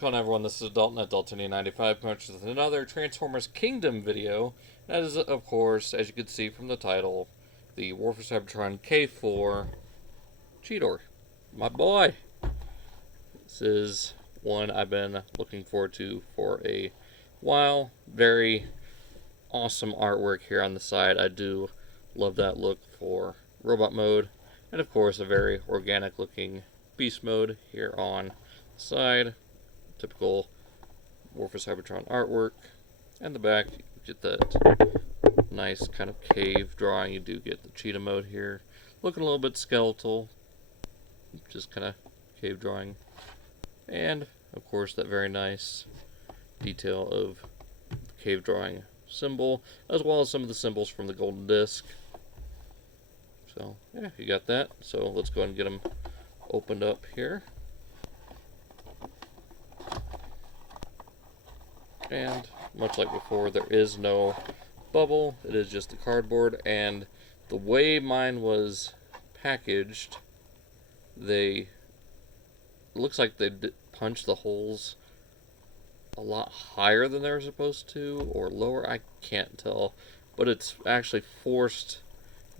going on, everyone? This is Dalton at Dalton95 with another Transformers Kingdom video. That is, of course, as you can see from the title, the War for Cybertron K-4 Cheetor. My boy! This is one I've been looking forward to for a while. Very awesome artwork here on the side. I do love that look for robot mode. And of course, a very organic looking beast mode here on the side. Typical War for Cybertron artwork. And the back, you get that nice kind of cave drawing. You do get the cheetah mode here. Looking a little bit skeletal. Just kind of cave drawing. And, of course, that very nice detail of the cave drawing symbol, as well as some of the symbols from the golden disc. So, yeah, you got that. So, let's go ahead and get them opened up here. And much like before, there is no bubble. It is just the cardboard. And the way mine was packaged, it looks like they punched the holes a lot higher than they were supposed to, or lower. I can't tell. But it's actually forced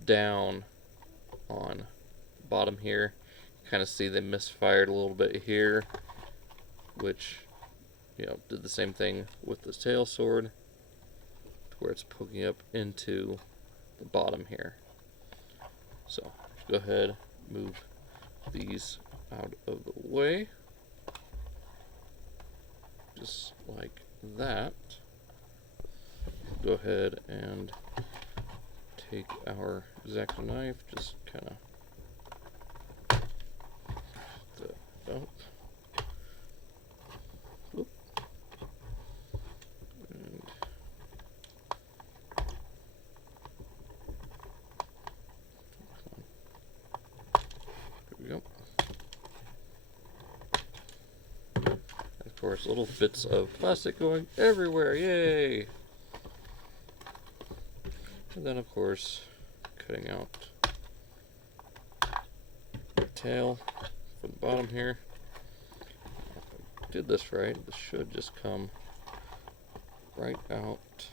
down on the bottom here. You kind of see they misfired a little bit here, which, you know, did the same thing with this tail sword, where it's poking up into the bottom here. So, go ahead, move these out of the way, just like that. Go ahead and take our X-Acto knife, just kind of out. Of course, little bits of plastic going everywhere, yay! And then, of course, cutting out the tail from the bottom here. If I did this right, this should just come right out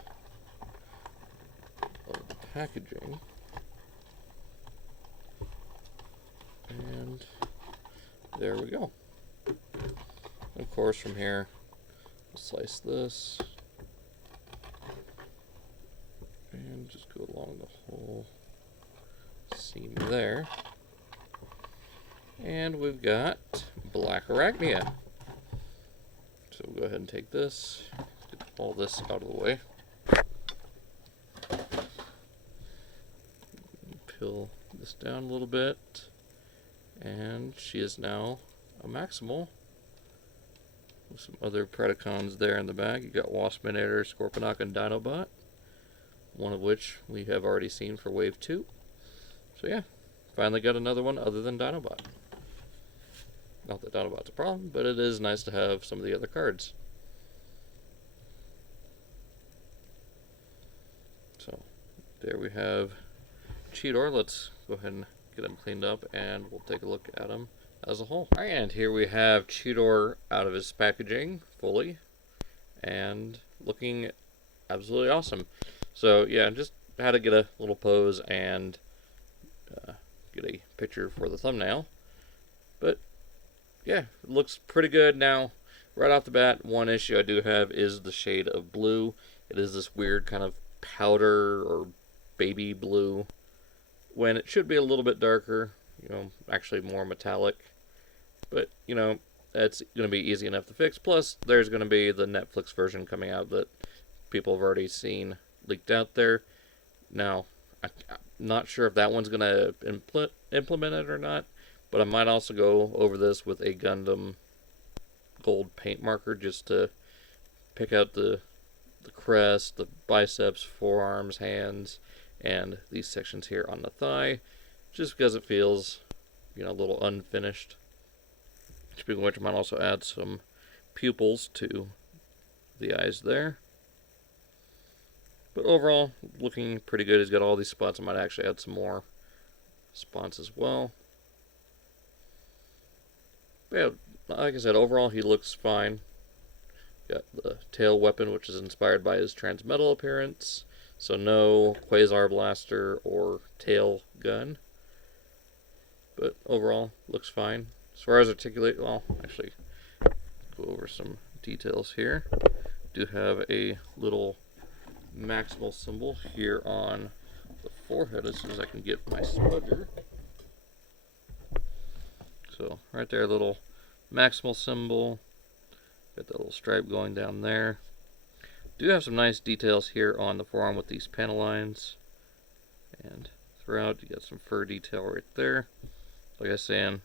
of the packaging. And there we go. Of course, from here, we'll slice this and just go along the whole seam there. And we've got Black Arachnia. So we'll go ahead and take this, get all this out of the way. Peel this down a little bit, and she is now a Maximal. With some other Predacons there in the back. You got Waspinator, Scorponok, and Dinobot. One of which we have already seen for Wave 2. So yeah, finally got another one other than Dinobot. Not that Dinobot's a problem, but it is nice to have some of the other cards. So, there we have Cheetor. Let's go ahead and get him cleaned up, and we'll take a look at him as a whole. Alright, and here we have Cheetor out of his packaging fully and looking absolutely awesome. So yeah, just had to get a little pose and get a picture for the thumbnail. But yeah, it looks pretty good. Now, right off the bat, one issue I do have is the shade of blue. It is this weird kind of powder or baby blue when it should be a little bit darker. You know, actually more metallic. But, you know, that's going to be easy enough to fix. Plus, there's going to be the Netflix version coming out that people have already seen leaked out there. Now, I'm not sure if that one's going to implement it or not. But I might also go over this with a Gundam gold paint marker just to pick out the crest, the biceps, forearms, hands, and these sections here on the thigh. Just because it feels, you know, a little unfinished. Speaking of which, I might also add some pupils to the eyes there. But overall, looking pretty good. He's got all these spots. I might actually add some more spots as well. But yeah, like I said, overall he looks fine. Got the tail weapon, which is inspired by his transmetal appearance. So no quasar blaster or tail gun. But overall, looks fine. As far as articulate, well, actually, go over some details here. Do have a little maximal symbol here on the forehead as soon as I can get my smudger. So right there, little maximal symbol. Got that little stripe going down there. Do have some nice details here on the forearm with these panel lines. And throughout, you got some fur detail right there. Like I was saying,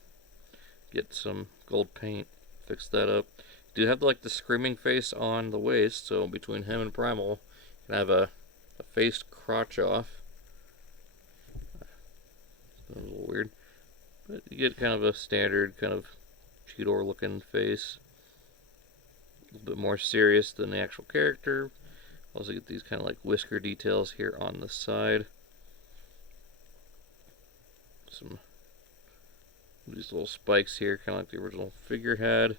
get some gold paint, fix that up. Do have like the screaming face on the waist, so between him and Primal, you can have a face crotch off. A little weird. But you get kind of a standard kind of Cheetor looking face. A little bit more serious than the actual character. Also get these kind of like whisker details here on the side. Some of these little spikes here, kind of like the original figure had.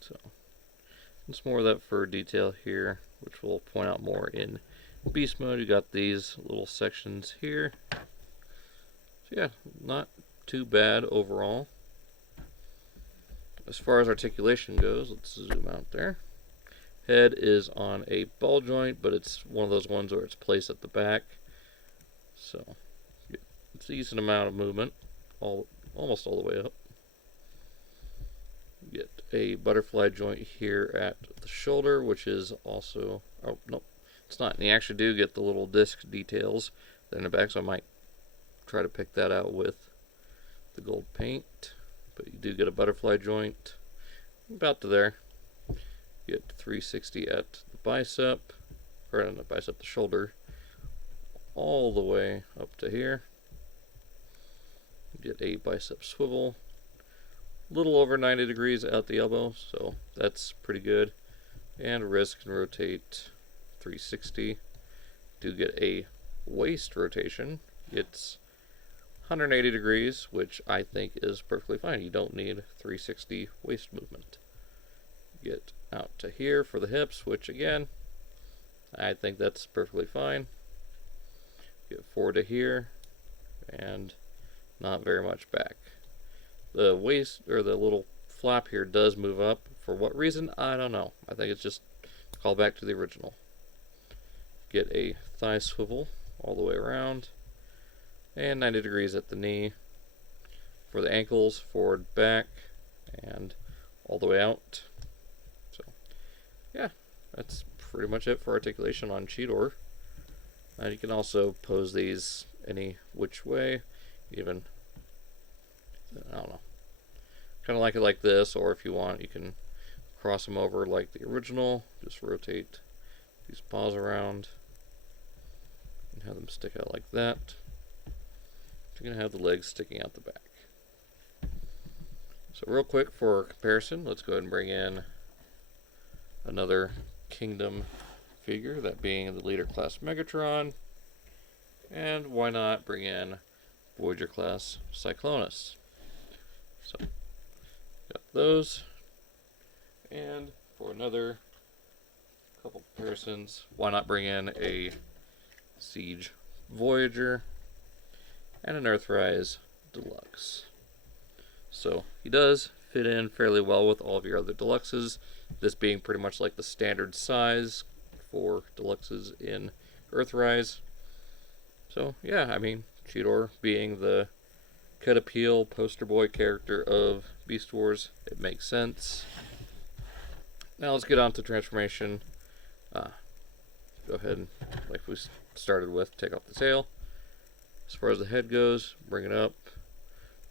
So, it's more of that fur detail here, which we'll point out more in beast mode. You got these little sections here. So yeah, not too bad overall. As far as articulation goes, let's zoom out there. Head is on a ball joint, but it's one of those ones where it's placed at the back. So it's a decent amount of movement, almost all the way up. Get a butterfly joint here at the shoulder, which is also, oh no, it's not. And you actually do get the little disc details in the back, so I might try to pick that out with the gold paint. But you do get a butterfly joint about to there. You get 360 at the bicep, or not the bicep, the shoulder, all the way up to here. You get a bicep swivel, a little over 90 degrees at the elbow, so that's pretty good. And wrist can rotate 360. Do get a waist rotation. It's 180 degrees, which I think is perfectly fine. You don't need 360 waist movement. Get out to here for the hips, which again, I think that's perfectly fine. Get forward to here, and not very much back. The waist, or the little flap here, does move up. For what reason? I don't know. I think it's just call back to the original. Get a thigh swivel all the way around. And 90 degrees at the knee. For the ankles, forward, back, and all the way out. So, yeah, that's pretty much it for articulation on Cheetor. You can also pose these any which way, even, I don't know, kind of like it like this, or if you want, you can cross them over like the original. Just rotate these paws around and have them stick out like that. You're going to have the legs sticking out the back. So real quick for comparison, let's go ahead and bring in another Kingdom figure, that being the Leader Class Megatron. And why not bring in Voyager Class Cyclonus. So, got those. And for another couple comparisons, why not bring in a Siege Voyager and an Earthrise Deluxe. So he does fit in fairly well with all of your other Deluxes, this being pretty much like the standard size for Deluxes in Earthrise. So yeah, I mean, Cheetor being the cut appeal poster boy character of Beast Wars, it makes sense. Now let's get on to transformation. Go ahead and, like we started with, take off the tail. As far as the head goes, bring it up,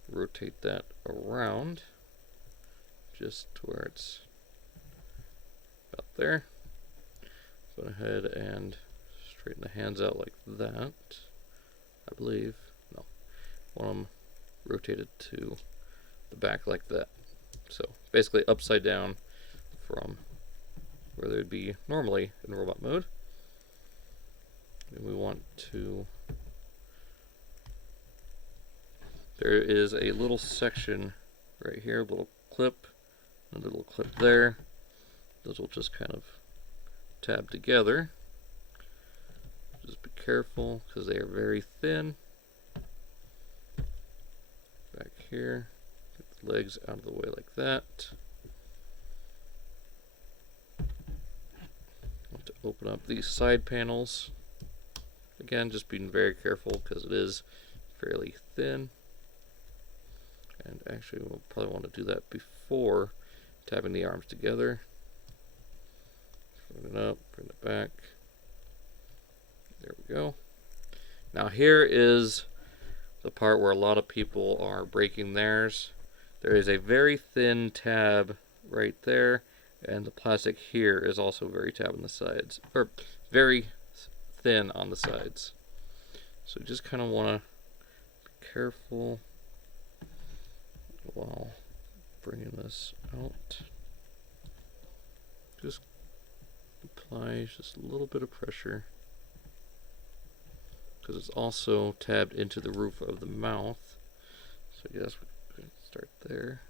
rotate that around just to where it's about there. Go ahead and straighten the hands out like that, I believe. No, want them rotated to the back like that. So basically upside down from where they would be normally in robot mode. And we want to, there is a little section right here, a little clip, another little clip there. Those will just kind of tab together. Just be careful because they are very thin. Back here, get the legs out of the way like that. Want to open up these side panels. Again, just being very careful because it is fairly thin. And actually, we'll probably want to do that before tabbing the arms together. Bring it up, bring it back. There we go. Now here is the part where a lot of people are breaking theirs. There is a very thin tab right there, and the plastic here is also very tab on the sides, or very thin on the sides. So you just kind of want to be careful while bringing this out. Just apply just a little bit of pressure because it's also tabbed into the roof of the mouth. So yes, we can start there.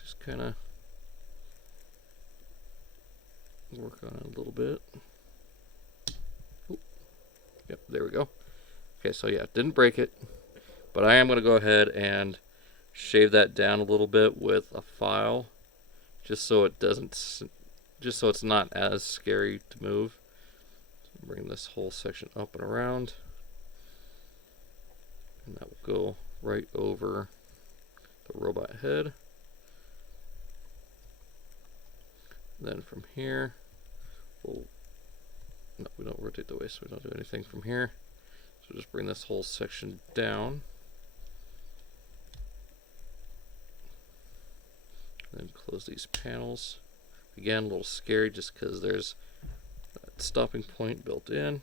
Just kind of work on it a little bit. Ooh. Yep, there we go. Okay, so yeah, didn't break it, but I am going to go ahead and shave that down a little bit with a file, just so it doesn't, just so it's not as scary to move. So bring this whole section up and around, and that will go right over the robot head. Then from here, no, we don't rotate the waist, so we don't do anything from here. So just bring this whole section down. Then close these panels. Again, a little scary just because there's that stopping point built in.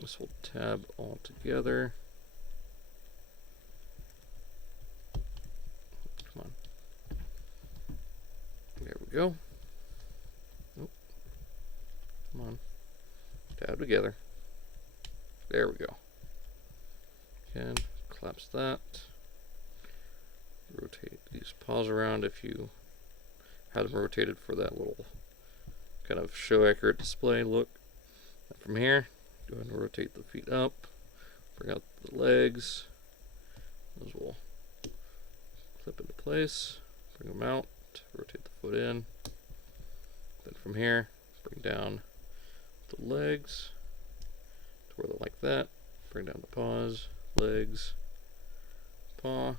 This will tab all together. Come on. There we go. Nope. Come on. Tab together. There we go. Again, collapse that. Rotate these paws around if you had them rotated for that little kind of show accurate display look. And from here, go ahead and rotate the feet up, bring out the legs. Those will clip into place, bring them out, rotate the foot in. Then from here, bring down the legs to where they're like that. Bring down the paws, legs, paw.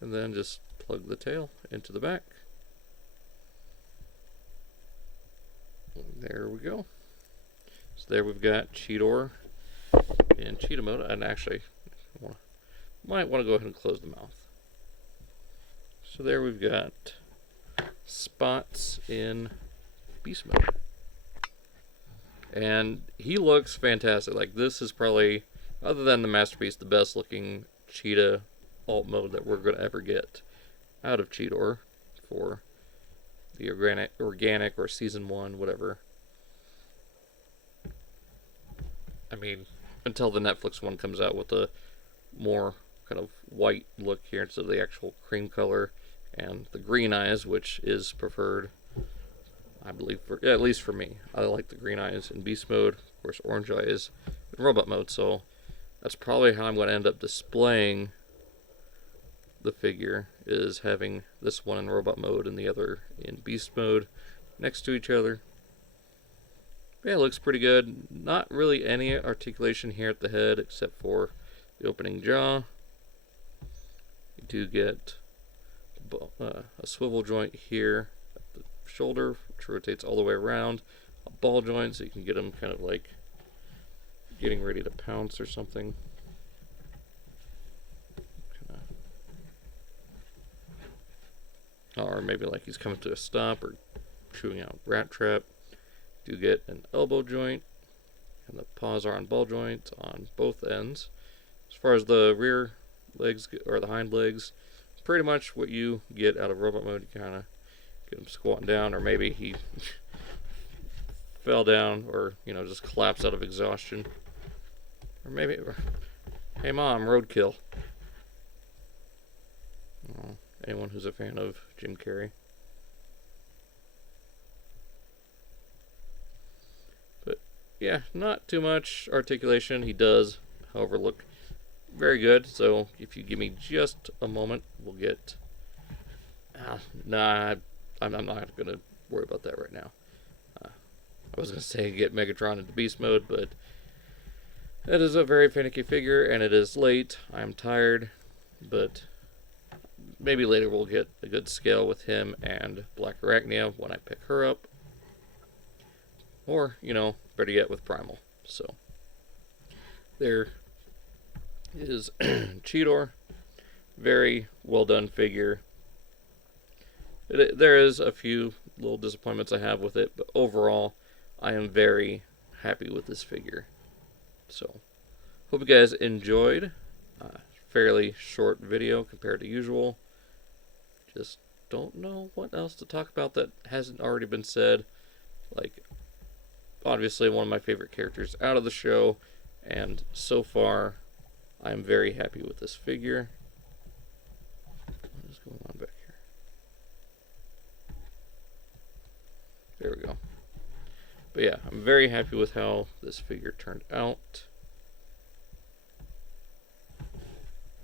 And then just plug the tail into the back. And there we go. So there we've got Cheetor in cheetah mode. And actually, might want to go ahead and close the mouth. So there we've got Spots in beast mode. And he looks fantastic. Like, this is probably, other than the Masterpiece, the best looking cheetah alt mode that we're going to ever get out of Cheetor for the organic or season 1, whatever. I mean, until the Netflix one comes out with a more kind of white look here instead of the actual cream color and the green eyes, which is preferred, I believe, at least for me. I like the green eyes in beast mode, of course orange eyes in robot mode, so that's probably how I'm going to end up displaying the figure, is having this one in robot mode and the other in beast mode next to each other. Yeah, it looks pretty good. Not really any articulation here at the head except for the opening jaw. You do get a swivel joint here at the shoulder, which rotates all the way around. A ball joint, so you can get them kind of like getting ready to pounce or something. Or maybe like he's coming to a stop or chewing out rat trap. Do get an elbow joint, and the paws are on ball joints on both ends. As far as the rear legs or the hind legs, pretty much what you get out of robot mode. You kind of get him squatting down, or maybe he fell down, or just collapsed out of exhaustion, or maybe, hey mom, roadkill. anyone who's a fan of Jim Carrey. But yeah, not too much articulation. He does, however, look very good. So if you give me just a moment, we'll get... nah, I'm not going to worry about that right now. I was going to say get Megatron into beast mode, but it is a very finicky figure, and it is late. I'm tired, but maybe later we'll get a good scale with him and Black Arachnia when I pick her up. Or, you know, better yet with Primal. So, there is Cheetor. Very well done figure. There is a few little disappointments I have with it, but overall, I am very happy with this figure. So, hope you guys enjoyed. Fairly short video compared to usual. Just don't know what else to talk about that hasn't already been said. Like, obviously one of my favorite characters out of the show, and so far, I'm very happy with this figure. What is going on back here? There we go. But yeah, I'm very happy with how this figure turned out.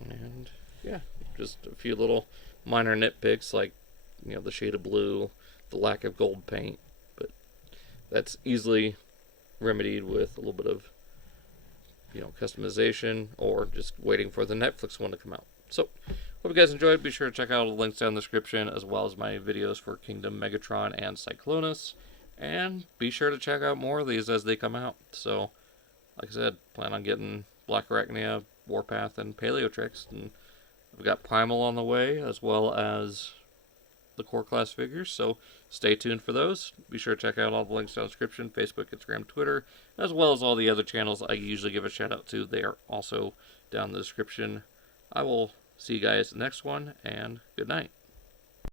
And yeah, just a few little minor nitpicks like, you know, the shade of blue, the lack of gold paint, but that's easily remedied with a little bit of, you know, customization or just waiting for the Netflix one to come out. So, hope you guys enjoyed. Be sure to check out all the links down in the description, as well as my videos for Kingdom, Megatron, and Cyclonus. And be sure to check out more of these as they come out. So, like I said, plan on getting Black Arachnia, Warpath, and Paleotrix. And I've got Primal on the way, as well as the core class figures. So, stay tuned for those. Be sure to check out all the links down in the description, Facebook, Instagram, Twitter, as well as all the other channels I usually give a shout out to. They are also down in the description. I will see you guys in the next one, and good night.